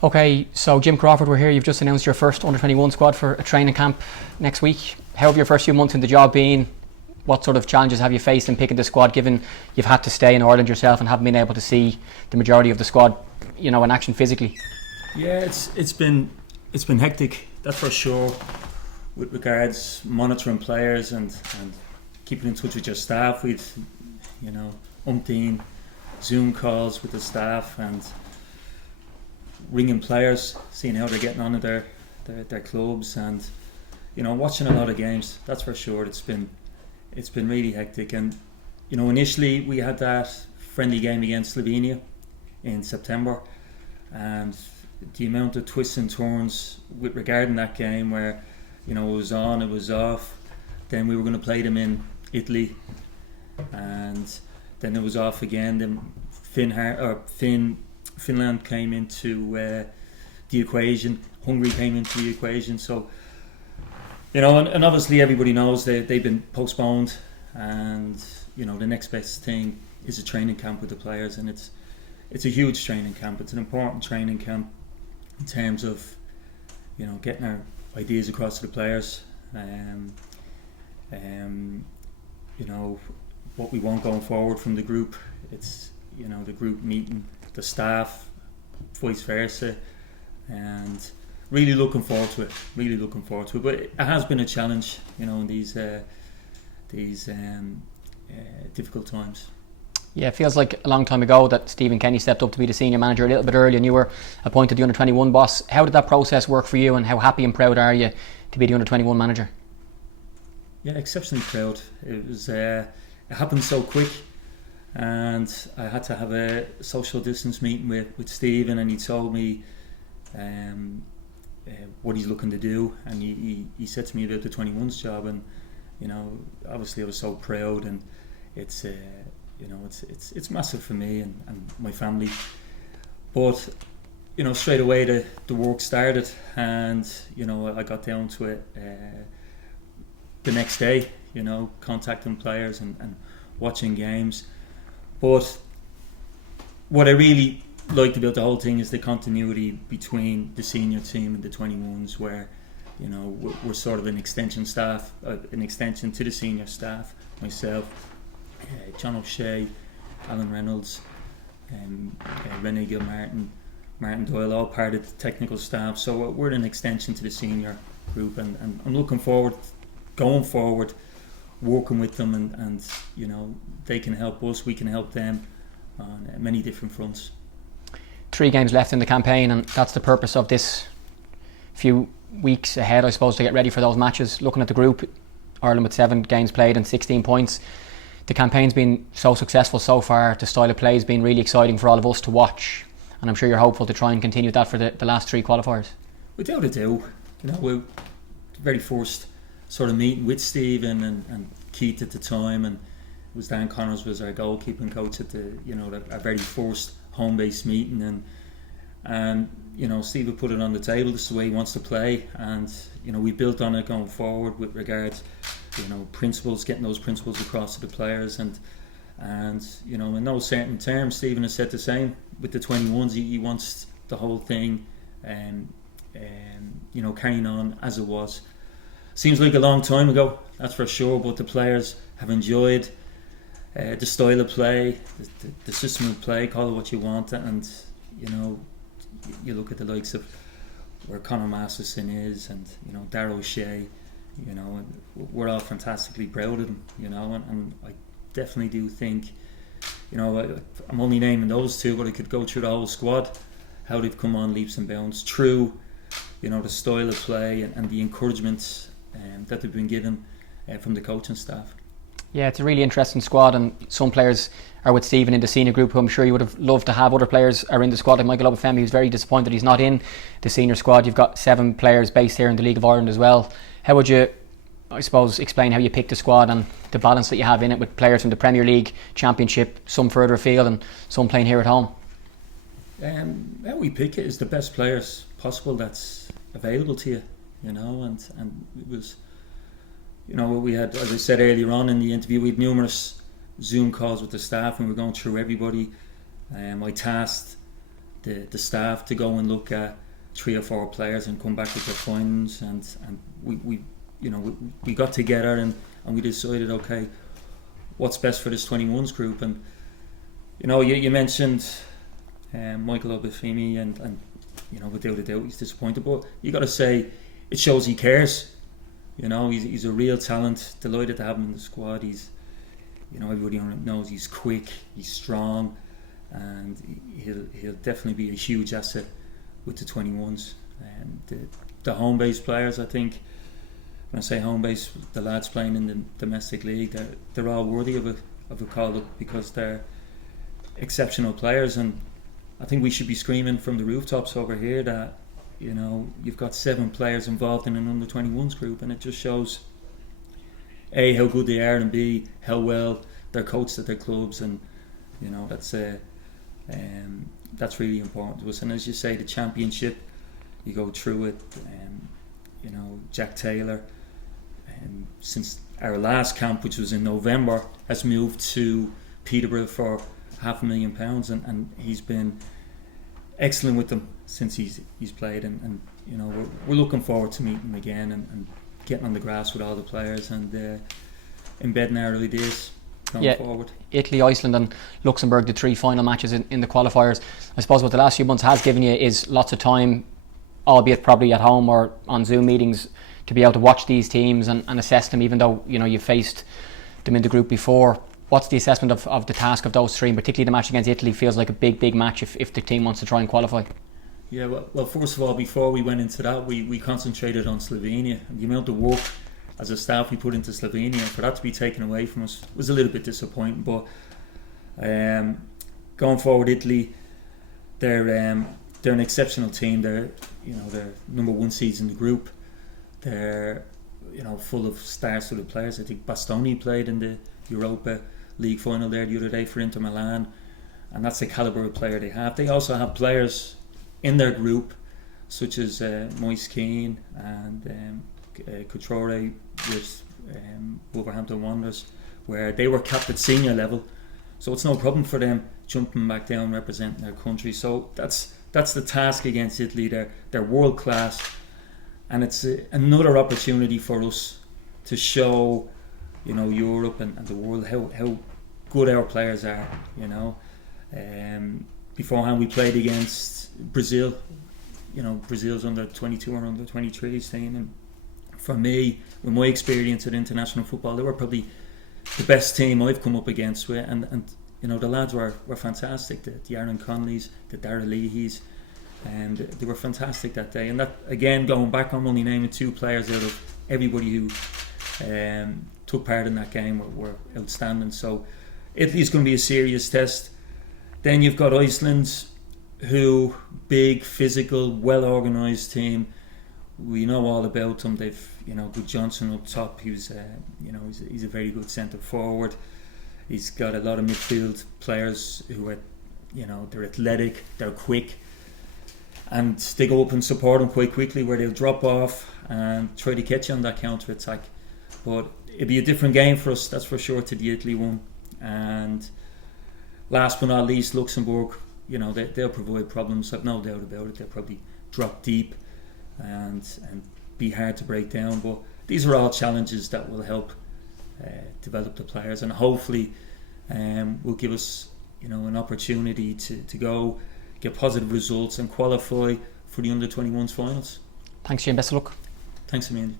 Okay, so Jim Crawford, we're here. You've just announced your first under-21 squad for a training camp next week. How have your first few months in the job been? What sort of challenges have you faced in picking the squad, given you've had to stay in Ireland yourself and haven't been able to see the majority of the squad, in action physically? Yeah, it's been hectic, that's for sure. With regards monitoring players and keeping in touch with your staff, with umpteen Zoom calls with the staff and ringing players, seeing how they're getting on at their clubs, and watching a lot of games. That's for sure. It's been really hectic. And initially we had that friendly game against Slovenia in September, and the amount of twists and turns with regarding that game, where it was on, it was off. Then we were going to play them in Italy, and then it was off again. Then Finland came into the equation. Hungary came into the equation. So, and obviously everybody knows they've been postponed. And the next best thing is a training camp with the players, and it's a huge training camp. It's an important training camp in terms of getting our ideas across to the players. What we want going forward from the group. It's the group meeting the staff, vice versa, and really looking forward to it. But it has been a challenge, in these difficult times. Yeah, it feels like a long time ago that Stephen Kenny stepped up to be the senior manager a little bit early, and you were appointed the under-21 boss. How did that process work for you, and how happy and proud are you to be the under-21 manager? Yeah, exceptionally proud. It happened so quick, and I had to have a social distance meeting with Stephen, and he told me what he's looking to do, and he said to me about the 21s job, and obviously I was so proud, and it's massive for me and my family. But straight away the work started, and I got down to it the next day, contacting players and watching games. But what I really liked about the whole thing is the continuity between the senior team and the 21s, where we're sort of an extension to the senior staff. Myself, John O'Shea, Alan Reynolds, Renee Gilmartin, Martin Doyle, all part of the technical staff. So we're an extension to the senior group, and I'm looking forward, going forward, working with them, and they can help us, we can help them on many different fronts. 3 games left in the campaign, and that's the purpose of this few weeks ahead, I suppose, to get ready for those matches. Looking at the group, Ireland with 7 games played and 16 points. The campaign's been so successful so far. The style of play has been really exciting for all of us to watch, and I'm sure you're hopeful to try and continue that for the last 3 qualifiers. Without a doubt, we very first sort of meeting with Stephen and Keith at the time, and it was Dan Connors was our goalkeeping coach at our very first home-based meeting, and Stephen put it on the table. This is the way he wants to play, and we built on it going forward with regards principles, getting those principles across to the players, and in no certain terms, Stephen has said the same with the 21s. He wants the whole thing carrying on as it was. Seems like a long time ago, that's for sure, but the players have enjoyed the style of play, the system of play, call it what you want. And you look at the likes of where Conor Masterson is, and Darragh O'Shea, and we're all fantastically proud of them, and I definitely do think, I'm only naming those 2, but I could go through the whole squad, how they've come on leaps and bounds through the style of play and the encouragement that they've been given from the coaching staff. Yeah, it's a really interesting squad, and some players are with Stephen in the senior group who I'm sure you would have loved to have. Other players are in the squad, like Michael Obafemi, who's very disappointed he's not in the senior squad. You've got 7 players based here in the League of Ireland as well. How would you, I suppose, explain how you picked the squad and the balance that you have in it, with players from the Premier League, Championship, some further afield and some playing here at home? How we pick it is the best players possible that's available to you, and it was, we had, as I said earlier on in the interview, we had numerous Zoom calls with the staff, and we were going through everybody. I tasked the staff to go and look at 3 or 4 players and come back with their findings, and we got together and we decided, okay, what's best for this 21s group. And you mentioned Michael Obafemi, and without a doubt he's disappointed, but you got to say it shows he cares. He's a real talent. Delighted to have him in the squad. He's everybody knows he's quick, he's strong, and he'll definitely be a huge asset with the 21s. The home-based players, I think, when I say home-based, the lads playing in the domestic league, they're all worthy of a call-up because they're exceptional players. And I think we should be screaming from the rooftops over here that you've got 7 players involved in an under-21s group, and it just shows A, how good they are, and B, how well they're coached at their clubs. And that's really important to us. And as you say, the championship, you go through it. Jack Taylor, since our last camp, which was in November, has moved to Peterborough for £500,000, and he's been excellent with them since he's played. And we're looking forward to meeting him again and getting on the grass with all the players and embedding our ideas going forward. Italy, Iceland and Luxembourg, the 3 final matches in the qualifiers. I suppose what the last few months has given you is lots of time, albeit probably at home or on Zoom meetings, to be able to watch these teams and assess them, even though you faced them in the group before. What's the assessment of the task of those 3, and particularly the match against Italy feels like a big match if the team wants to try and qualify? Yeah, well, first of all, before we went into that, we concentrated on Slovenia. And the amount of work as a staff we put into Slovenia, for that to be taken away from us was a little bit disappointing. But going forward, Italy, they're an exceptional team. They're number 1 seeds in the group. They're full of star-studded players. I think Bastoni played in the Europa League final there the other day for Inter Milan, and that's the calibre of player they have. They also have players in their group such as Moise Keane and Couture with Wolverhampton Wanderers, where they were capped at senior level, so it's no problem for them jumping back down representing their country. So that's the task against Italy. They're world class, and it's another opportunity for us to show Europe and the world how good our players are. Beforehand we played against Brazil, Brazil's under 22 or under 23s team, and for me, with my experience at international football, they were probably the best team I've come up against with, and the lads were fantastic. The Aaron Conleys, the Dara Leahys, and they were fantastic that day. And that, again, going back, I'm only naming 2 players out of everybody who took part in that game were outstanding. So Italy's going to be a serious test. Then you've got Iceland, who, big, physical, well organised team. We know all about them. They've Good Johnson up top. He's a very good centre forward. He's got a lot of midfield players who are they're athletic, they're quick, and they go up and support them quite quickly, where they'll drop off and try to catch you on that counter attack. But it'll be a different game for us, that's for sure, to the Italy one. And last but not least, Luxembourg, they'll provide problems. I've no doubt about it. They'll probably drop deep and be hard to break down. But these are all challenges that will help develop the players, and hopefully will give us an opportunity to go get positive results and qualify for the under-21s finals. Thanks, Shane. Best of luck. Thanks, Amanda.